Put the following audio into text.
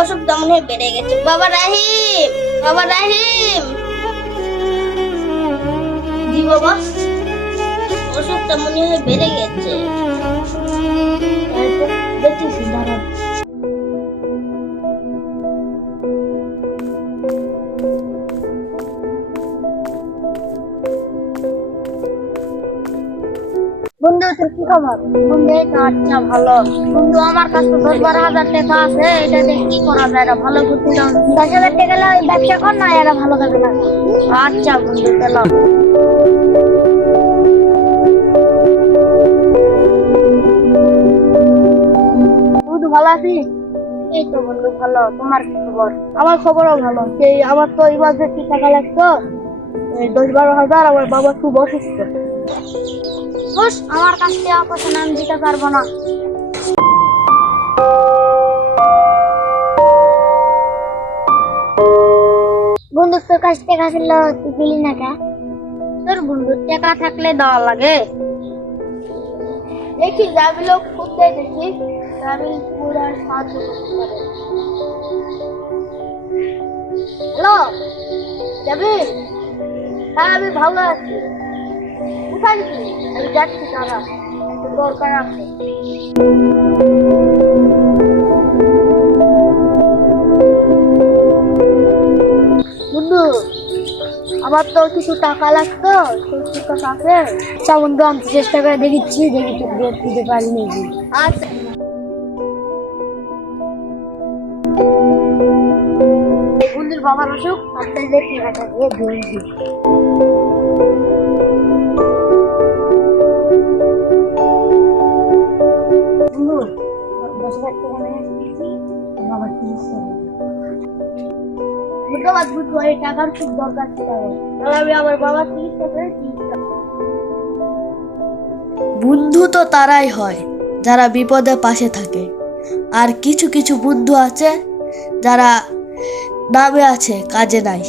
অসুখটা মনে হয় বেড়ে গেছে। বাবা রাহিম বাবা রাহিম। বাবা অসুখটা মনে হয় বেড়ে গেছে। বন্ধু, তোর কি খবর? বন্ধু, এই তো আচ্ছা ভালো। বন্ধু, আমার কাছে দশ বারো হাজার টাকা আছে, এটা দিয়ে কি করা যায়? ভালো বুদ্ধি দাও দশ হাজার টাকা ব্যবসা কর, না এরা ভালো কাজে লাগা আচ্ছা বন্ধু, চলো। বন্ধু, ভালো আছিস? এই তো বন্ধু, ভালো। তোমার কি খবর? আমার খবরও ভালো। সেই আমার তো এই মাসে কি টাকা লাগতো? দশ বারো হাজার, আমার বাবা খুব অসুস্থ। আমার কাছ থেকে অপারেশন আমি দিতে পারব না। বন্ধু, তোর কাছ টাকা ছিল তুই না কে? তোর বন্ধুর টাকা থাকলে দেওয়া লাগে। দেখি যাবি দেখি। হ্যালো? হ্যাঁ আমি ভালো আছি। কোথায় গেছিলি আমি যাচ্ছি একটু দরকার আছে। বন্ধু, আমার তো কিছু টাকা লাগতো কথা আছে। আচ্ছা বন্ধু, আমি চেষ্টা করে দেখিচ্ছি, দেখি তোর বের দিতে পারি নাকি। আচ্ছা। বন্ধুর বাবার অসুখ, আপনাদের টাকাটা দিয়ে ধরছি দশ হাজার টাকা নিয়ে এসেছি বাবার চিকিৎসা ধন্যবাদ বুঝব এই টাকার খুব দরকার ছিল তাহলে আমি আমার বাবার চিকিৎসা করে চিকিৎসা বন্ধু তো তারাই হয় যারা বিপদে পাশে থাকে। আর কিছু কিছু বন্ধু আছে যারা নামে আছে কাজে নাই।